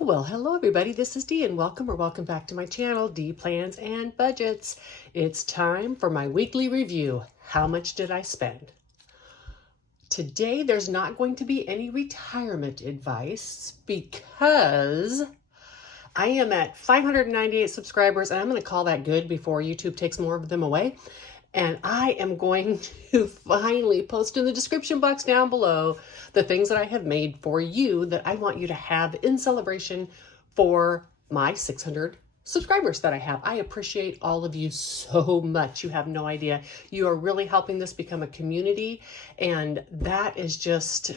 Well, hello everybody, this is Dee and welcome back to my channel, Dee Plans and Budgets. It's time for my weekly review. How much did I spend? Today, there's not going to be any retirement advice because I am at 598 subscribers and I'm going to call that good before YouTube takes more of them away. And I am going to finally post in the description box down below the things that I have made for you that I want you to have in celebration for my 600 subscribers that I have. I appreciate all of you so much. You have no idea. You are really helping this become a community. And that is just,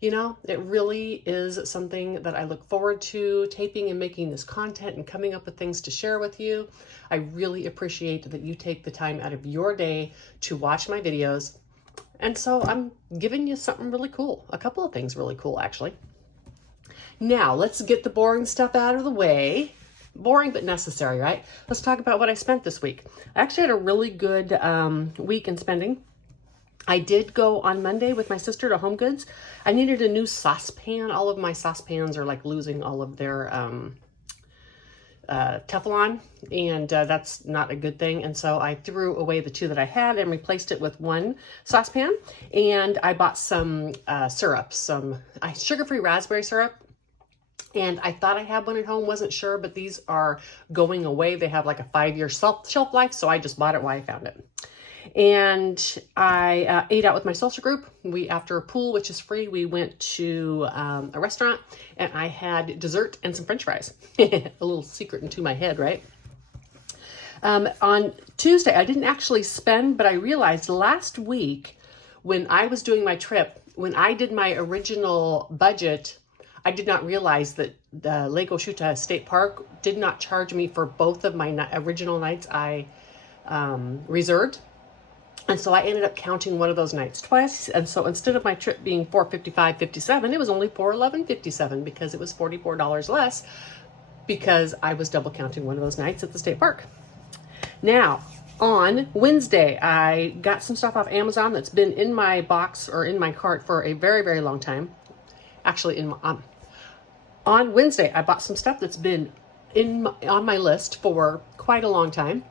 you know, it really is something that I look forward to, taping and making this content and coming up with things to share with you. I really appreciate that you take the time out of your day to watch my videos. And so I'm giving you something really cool, a couple of things really cool, actually. Now, let's get the boring stuff out of the way. Boring, but necessary, right? Let's talk about what I spent this week. I actually had a really good week in spending. I did go on Monday with my sister to Home Goods. I needed a new saucepan. All of my saucepans are like losing all of their Teflon, and that's not a good thing. And so I threw away the two that I had and replaced it with one saucepan. And I bought some syrup, some sugar-free raspberry syrup. And I thought I had one at home, wasn't sure, but these are going away. They have like a 5-year shelf life, so I just bought it while I found it. And I ate out with my social group. After a pool, which is free, we went to a restaurant and I had dessert and some French fries. A little secret into my head, right? On Tuesday, I didn't actually spend, but I realized last week when I was doing my trip, when I did my original budget, I did not realize that the Lake Oshuta State Park did not charge me for both of my original nights I reserved. And so I ended up counting one of those nights twice. And so instead of my trip being $455.57, it was only $411.57 because it was $44 less because I was double counting one of those nights at the state park. Now, on Wednesday, I got some stuff off Amazon that's been in my box or in my cart for a very, very long time. Actually, on Wednesday, I bought some stuff that's been on my list for quite a long time.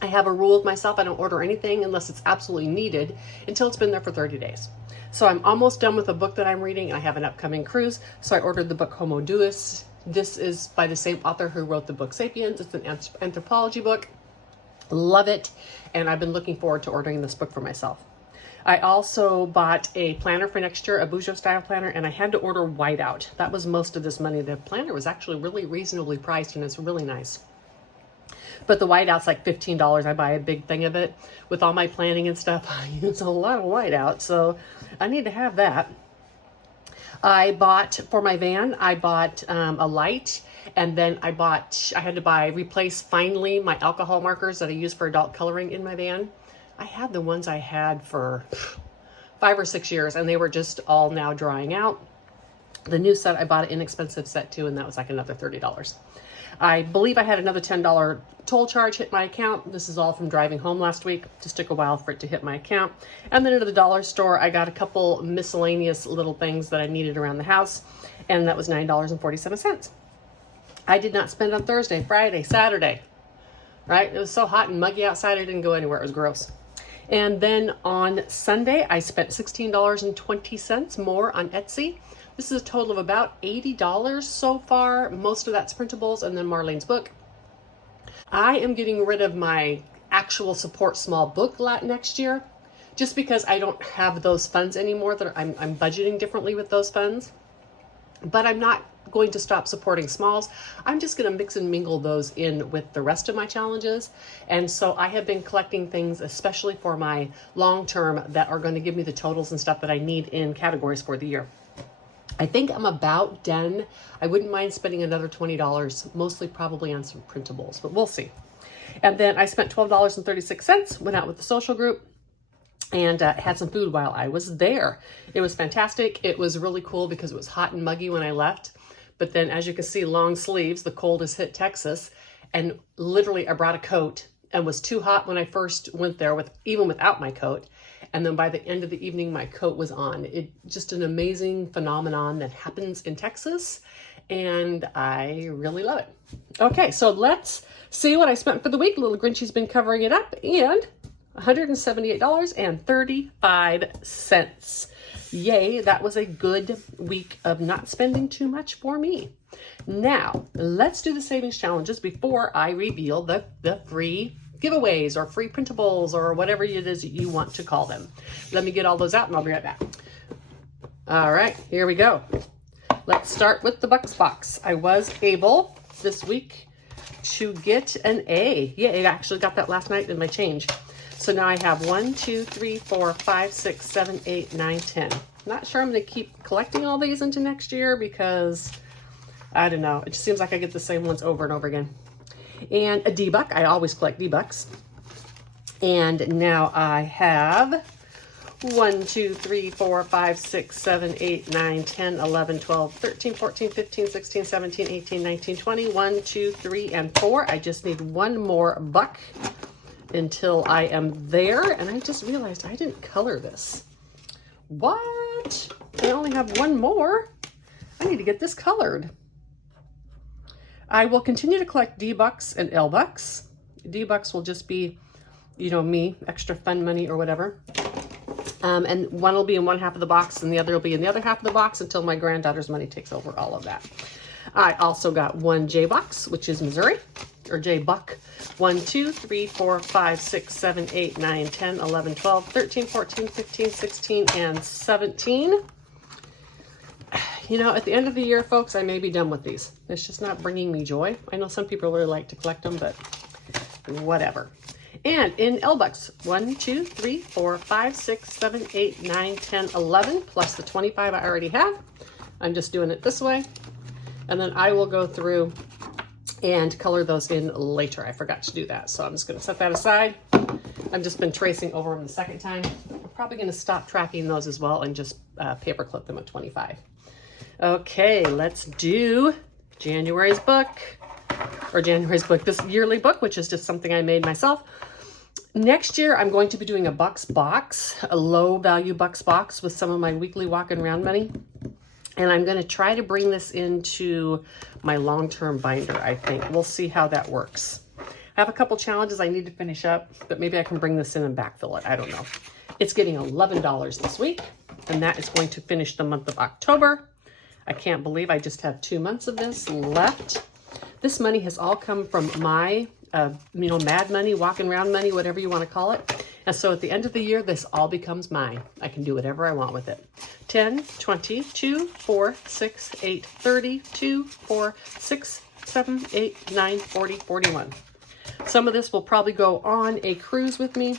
I have a rule of myself, I don't order anything unless it's absolutely needed until it's been there for 30 days. So I'm almost done with a book that I'm reading. I have an upcoming cruise, so I ordered the book Homo Deus. This is by the same author who wrote the book Sapiens. It's an anthropology book. Love it, and I've been looking forward to ordering this book for myself. I also bought a planner for next year, a Bujo style planner, and I had to order whiteout. That was most of this money. The planner was actually really reasonably priced, and it's really nice. But the whiteout's like $15. I buy a big thing of it. With all my planning and stuff, I use a lot of whiteout, so I need to have that. I bought, for my van, I bought a light, and then I had to replace finally my alcohol markers that I use for adult coloring in my van. I had the ones I had for 5 or 6 years, and they were just all now drying out. The new set, I bought an inexpensive set too, and that was like another $30. I believe I had another $10 toll charge hit my account. This is all from driving home last week. Just took a while for it to hit my account. And then at the dollar store, I got a couple miscellaneous little things that I needed around the house, and that was $9.47. I did not spend on Thursday, Friday, Saturday, right? It was so hot and muggy outside, I didn't go anywhere. It was gross. And then on Sunday, I spent $16.20 more on Etsy. This is a total of about $80 so far. Most of that's printables and then Marlene's book. I am getting rid of my actual support small book lot next year just because I don't have those funds anymore. I'm budgeting differently with those funds. But I'm not going to stop supporting smalls. I'm just going to mix and mingle those in with the rest of my challenges. And so I have been collecting things, especially for my long term, that are going to give me the totals and stuff that I need in categories for the year. I think I'm about done. I wouldn't mind spending another $20, mostly probably on some printables, but we'll see. And then I spent $12.36, went out with the social group, and had some food while I was there. It was fantastic. It was really cool because it was hot and muggy when I left. But then, as you can see, long sleeves, the cold has hit Texas. And literally, I brought a coat and was too hot when I first went there, even without my coat. And then by the end of the evening, my coat was on. Just an amazing phenomenon that happens in Texas, and I really love it. Okay, so let's see what I spent for the week. Little Grinchy's been covering it up, and $178.35. Yay, that was a good week of not spending too much for me. Now, let's do the savings challenges before I reveal the free giveaways or free printables or whatever it is that you want to call them. Let me get all those out and I'll be right back. All right, here we go. Let's start with the Bucks box. I was able this week to get an A. Yeah, I actually got that last night in my change. So now I have 1, 2, 3, 4, 5, 6, 7, 8, 9, 10. Not sure I'm going to keep collecting all these into next year because, I don't know, it just seems like I get the same ones over and over again. And a D-Buck. I always collect D-Bucks. And now I have 1, 2, 3, 4, 5, 6, 7, 8, 9, 10, 11, 12, 13, 14, 15, 16, 17, 18, 19, 20. 1, 2, 3, and 4. I just need one more buck until I am there. And I just realized I didn't color this. What? I only have one more. I need to get this colored. I will continue to collect D-Bucks and L-Bucks. D-Bucks will just be, you know, me, extra fun money or whatever. And one will be in one half of the box and the other will be in the other half of the box until my granddaughter's money takes over all of that. I also got one J-Box, which is Missouri, or J-Buck. 1, 2, 3, 4, 5, 6, 7, 8, 9, 10, 11, 12, 13, 14, 15, 16, and 17. You know, at the end of the year, folks, I may be done with these. It's just not bringing me joy. I know some people really like to collect them, but whatever. And in L-Bucks, 1, 2, 3, 4, 5, 6, 7, 8, 9, 10, 11, plus the 25 I already have. I'm just doing it this way. And then I will go through and color those in later. I forgot to do that, so I'm just going to set that aside. I've just been tracing over them the second time. I'm probably going to stop tracking those as well and just paper clip them at 25. Okay, let's do January's book, this yearly book, which is just something I made myself. Next year, I'm going to be doing a Bucks box, a low value Bucks box with some of my weekly walking around money. And I'm going to try to bring this into my long-term binder, I think. We'll see how that works. I have a couple challenges I need to finish up, but maybe I can bring this in and backfill it. I don't know. It's getting $11 this week, and that is going to finish the month of October. I can't believe I just have 2 months of this left. This money has all come from my, mad money, walking around money, whatever you want to call it. And so at the end of the year, this all becomes mine. I can do whatever I want with it. 10, 20, 2, 4, 6, 8, 30, 2, 4, 6, 7, 8, 9, 40, 41. Some of this will probably go on a cruise with me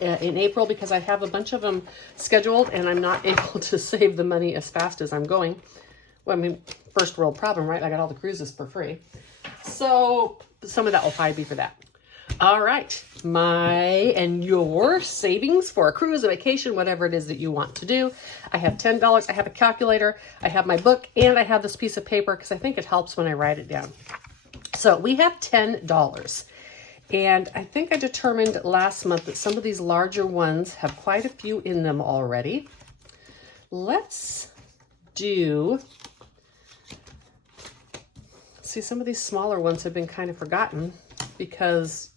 in April because I have a bunch of them scheduled and I'm not able to save the money as fast as I'm going. Well, I mean, first world problem, right? I got all the cruises for free. So some of that will probably be for that. All right, my and your savings for a cruise, a vacation, whatever it is that you want to do. I have $10, I have a calculator, I have my book, and I have this piece of paper because I think it helps when I write it down. So we have $10. And I think I determined last month that some of these larger ones have quite a few in them already. Let's do, see, some of these smaller ones have been kind of forgotten because,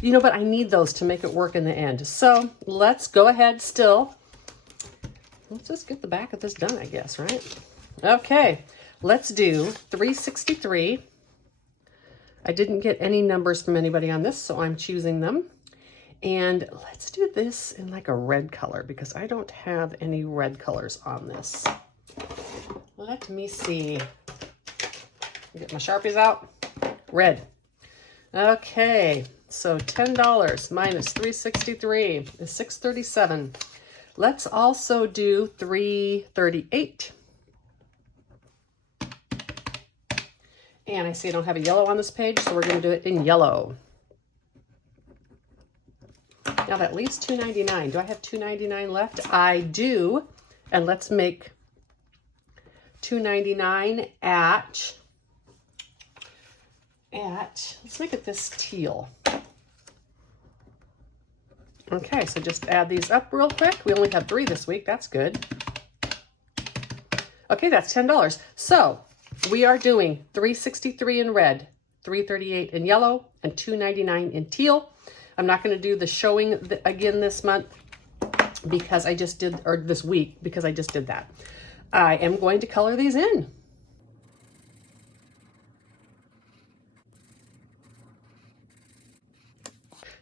you know, but I need those to make it work in the end. So let's go ahead still. Let's just get the back of this done, I guess, right? Okay, let's do 363. I didn't get any numbers from anybody on this, so I'm choosing them. And let's do this in like a red color because I don't have any red colors on this. Let me see. Get my Sharpies out. Red. Okay, so $10 minus 363 is 637. Let's also do 338. And I see I don't have a yellow on this page, so we're going to do it in yellow. Now that leaves $2.99. Do I have $2.99 left? I do. And let's make $2.99 at, let's make it this teal. Okay, so just add these up real quick. We only have 3 this week. That's good. Okay, that's $10. So we are doing $3.63 in red, $3.38 in yellow, and $2.99 in teal. I'm not going to do the showing again this month because I just did, or this week because I just did that. I am going to color these in.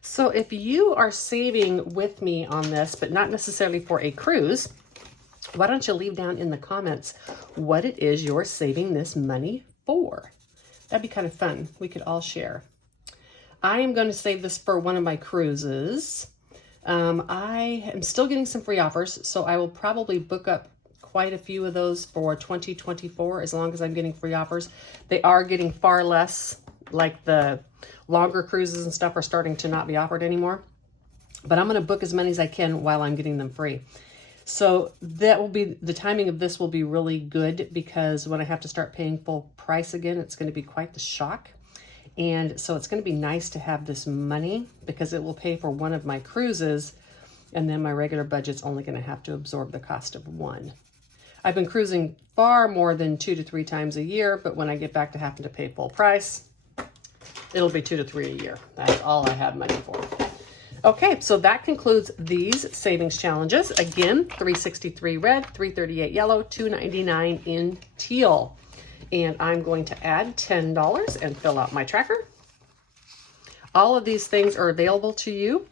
So if you are saving with me on this, but not necessarily for a cruise, why don't you leave down in the comments what it is you're saving this money for? That'd be kind of fun. We could all share. I am going to save this for one of my cruises. I am still getting some free offers, so I will probably book up quite a few of those for 2024 as long as I'm getting free offers. They are getting far less, like the longer cruises and stuff are starting to not be offered anymore. But I'm going to book as many as I can while I'm getting them free. So that will be, the timing of this will be really good because when I have to start paying full price again, it's going to be quite the shock. And so it's going to be nice to have this money because it will pay for one of my cruises, and then my regular budget's only going to have to absorb the cost of one. I've been cruising far more than 2 to 3 times a year, but when I get back to having to pay full price, it'll be 2 to 3 a year. That's all I have money for. Okay, so that concludes these savings challenges. Again, $3.63 red, $3.38 yellow, $2.99 in teal. And I'm going to add $10 and fill out my tracker. All of these things are available to you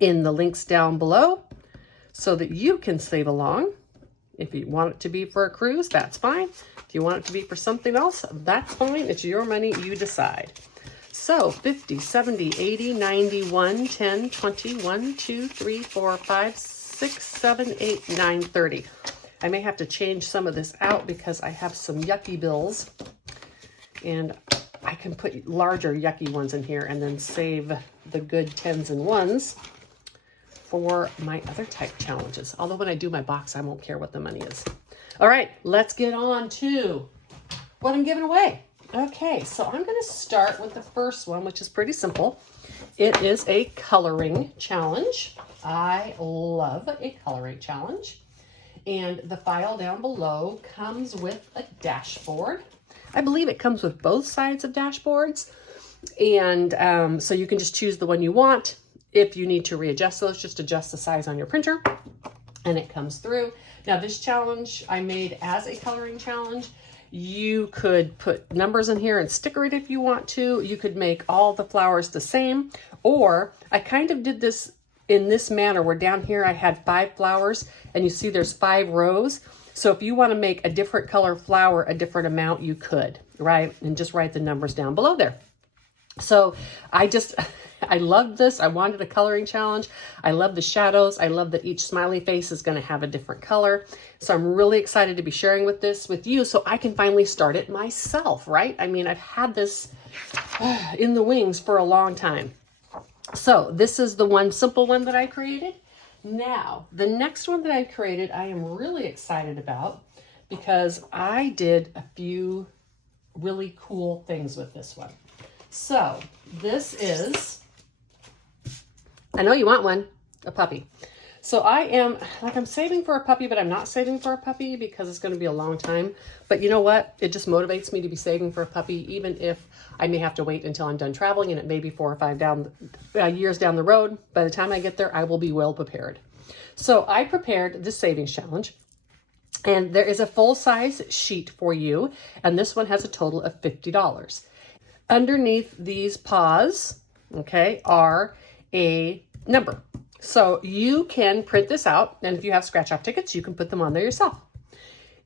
in the links down below so that you can save along. If you want it to be for a cruise, that's fine. If you want it to be for something else, that's fine. It's your money, you decide. So 50, 70, 80, 90, 1, 10, 20, 1, 2, 3, 4, 5, 6, 7, 8, 9, 30. I may have to change some of this out because I have some yucky bills, and I can put larger yucky ones in here and then save the good 10s and 1s for my other type challenges. Although when I do my box, I won't care what the money is. All right, let's get on to what I'm giving away. Okay, so I'm going to start with the first one, which is pretty simple. It is a coloring challenge. I love a coloring challenge. And the file down below comes with a dashboard. I believe it comes with both sides of dashboards. And so you can just choose the one you want. If you need to readjust those, just adjust the size on your printer and it comes through. Now this challenge I made as a coloring challenge. You could put numbers in here and sticker it if you want to. You could make all the flowers the same, or I kind of did this in this manner where down here I had 5 flowers and you see there's 5 rows. So if you want to make a different color flower, a different amount, you could, right? And just write the numbers down below there. So I loved this. I wanted a coloring challenge. I love the shadows. I love that each smiley face is going to have a different color. So I'm really excited to be sharing this with you so I can finally start it myself, right? I mean, I've had this in the wings for a long time. So this is the one simple one that I created. Now, the next one that I created, I am really excited about because I did a few really cool things with this one. So this is, I know you want one, a puppy. So I'm saving for a puppy, but I'm not saving for a puppy because it's going to be a long time. But you know what? It just motivates me to be saving for a puppy, even if I may have to wait until I'm done traveling and it may be 4 or 5 years down the road. By the time I get there, I will be well prepared. So I prepared this savings challenge, and there is a full-size sheet for you, and this one has a total of $50. Underneath these paws, okay, are a number. So you can print this out, and if you have scratch-off tickets, you can put them on there yourself.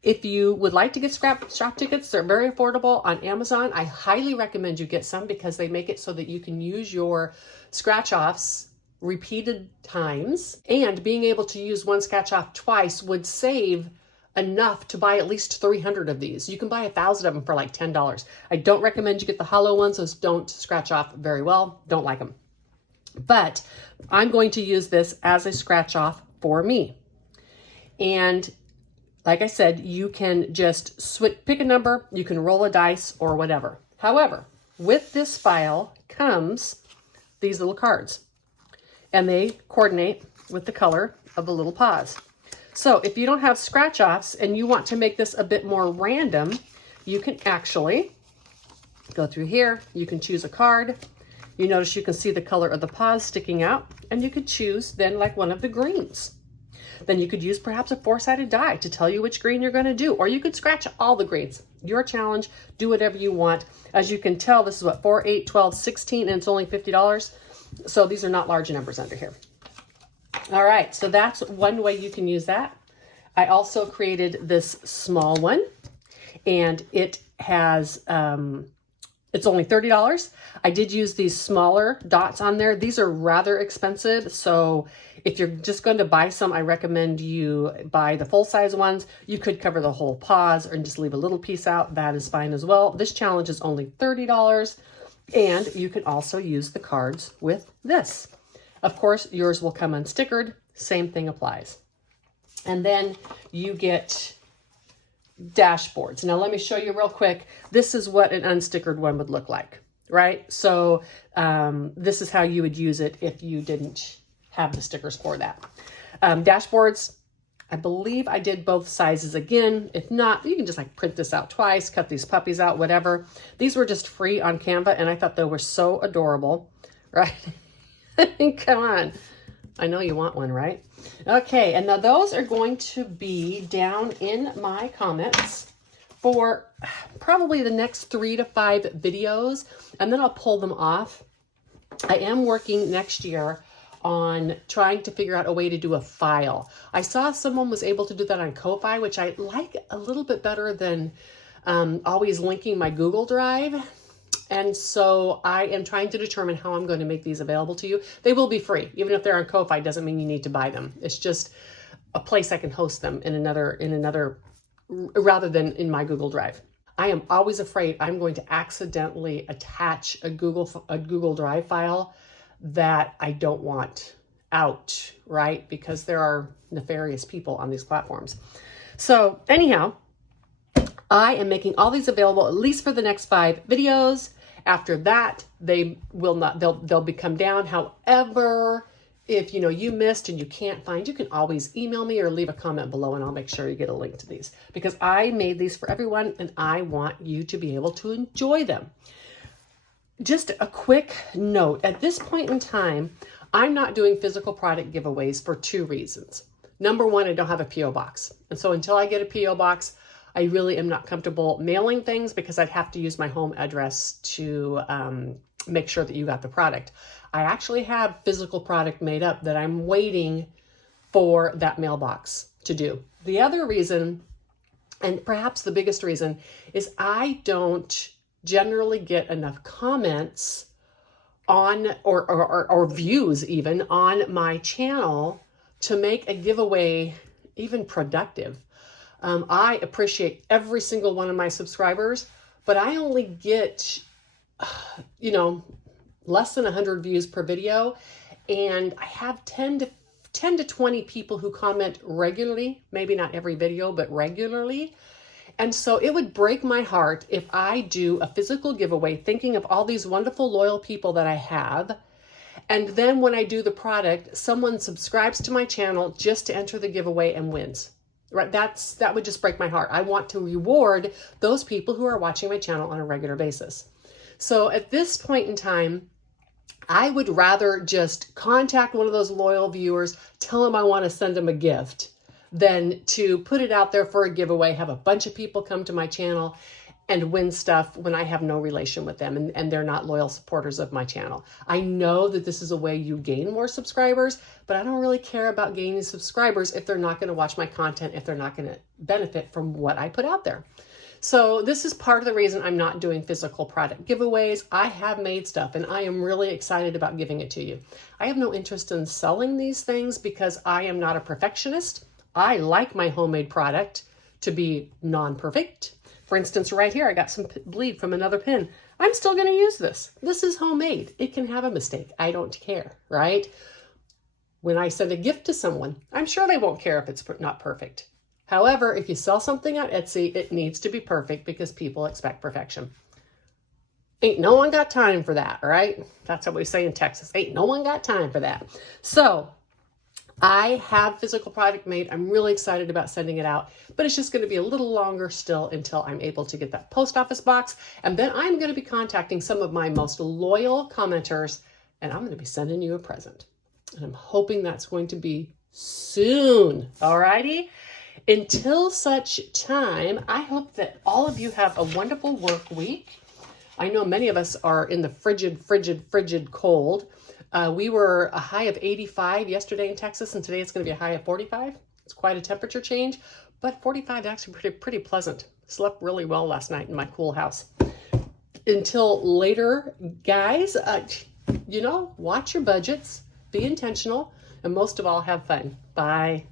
If you would like to get scratch-off tickets, they're very affordable on Amazon. I highly recommend you get some because they make it so that you can use your scratch-offs repeated times, and being able to use one scratch-off twice would save enough to buy at least 300 of these. You can buy 1,000 of them for like $10. I don't recommend you get the hollow ones. Those don't scratch off very well. Don't like them. But I'm going to use this as a scratch off for me. And like I said, you can just pick a number, you can roll a dice or whatever. However, with this file comes these little cards. and they coordinate with the color of the little paws. So if you don't have scratch offs and you want to make this a bit more random, you can actually go through here. You can choose a card. You notice you can see the color of the paws sticking out, and you could choose then like one of the greens. Then you could use perhaps a 4-sided die to tell you which green you're going to do, or you could scratch all the greens. Your challenge, do whatever you want. As you can tell, this is what, 4, 8, 12, 16, and it's only $50. So these are not large numbers under here. All right, so that's one way you can use that. I also created this small one, and it has, it's only $30. I did use these smaller dots on there. These are rather expensive. So if you're just going to buy some, I recommend you buy the full-size ones. You could cover the whole paws or just leave a little piece out. That is fine as well. This challenge is only $30. And you can also use the cards with this. Of course, yours will come unstickered. Same thing applies. And then you get dashboards. Now let me show you real quick. This is what an unstickered one would look like, right? So this is how you would use it if you didn't have the stickers for that. Dashboards, I believe I did both sizes again. If not, you can just like print this out twice, cut these puppies out, whatever. These were just free on Canva, and I thought they were so adorable, right? Come on. I know you want one, right? Okay, and now those are going to be down in my comments for probably the next 3 to 5 videos, and then I'll pull them off. I am working next year on trying to figure out a way to do a file. I saw someone was able to do that on Ko-Fi, which I like a little bit better than always linking my Google Drive. And so I am trying to determine how I'm going to make these available to you. They will be free. Even if they're on Ko-Fi, doesn't mean you need to buy them. It's just a place I can host them in another rather than in my Google Drive. I am always afraid I'm going to accidentally attach a Google Drive file that I don't want out, right? Because there are nefarious people on these platforms. So anyhow, I am making all these available at least for the next 5 videos. After that, they will not, they'll become down. However, if you missed and you can't find, you can always email me or leave a comment below, and I'll make sure you get a link to these, because I made these for everyone and I want you to be able to enjoy them. Just a quick note, at this point in time, I'm not doing physical product giveaways for 2 reasons. Number one, I don't have a PO box. And so until I get a PO box, I really am not comfortable mailing things, because I'd have to use my home address to make sure that you got the product. I actually have physical product made up that I'm waiting for that mailbox to do. The other reason, and perhaps the biggest reason, is I don't generally get enough comments on or views even on my channel to make a giveaway even productive. I appreciate every single one of my subscribers, but I only get, less than 100 views per video. And I have 10 to 20 people who comment regularly, maybe not every video, but regularly. And so it would break my heart if I do a physical giveaway thinking of all these wonderful, loyal people that I have. And then when I do the product, someone subscribes to my channel just to enter the giveaway and wins. Right? That would just break my heart. I want to reward those people who are watching my channel on a regular basis. So at this point in time, I would rather just contact one of those loyal viewers, tell them I want to send them a gift, than to put it out there for a giveaway, have a bunch of people come to my channel and win stuff when I have no relation with them and they're not loyal supporters of my channel. I know that this is a way you gain more subscribers, but I don't really care about gaining subscribers if they're not going to watch my content, if they're not going to benefit from what I put out there. So this is part of the reason I'm not doing physical product giveaways. I have made stuff and I am really excited about giving it to you. I have no interest in selling these things because I am not a perfectionist. I like my homemade product to be non-perfect. For instance, right here, I got some bleed from another pin. I'm still going to use this. This is homemade. It can have a mistake. I don't care, right? When I send a gift to someone, I'm sure they won't care if it's not perfect. However, if you sell something on Etsy, it needs to be perfect because people expect perfection. Ain't no one got time for that, right? That's what we say in Texas. Ain't no one got time for that. So I have physical product made. I'm really excited about sending it out, but it's just going to be a little longer still until I'm able to get that post office box. And then I'm going to be contacting some of my most loyal commenters, and I'm going to be sending you a present. And I'm hoping that's going to be soon. Alrighty? Until such time, I hope that all of you have a wonderful work week. I know many of us are in the frigid cold. We were a high of 85 yesterday in Texas, and today it's going to be a high of 45. It's quite a temperature change, but 45 is actually pretty pleasant. Slept really well last night in my cool house. Until later, guys, watch your budgets, be intentional, and most of all, have fun. Bye.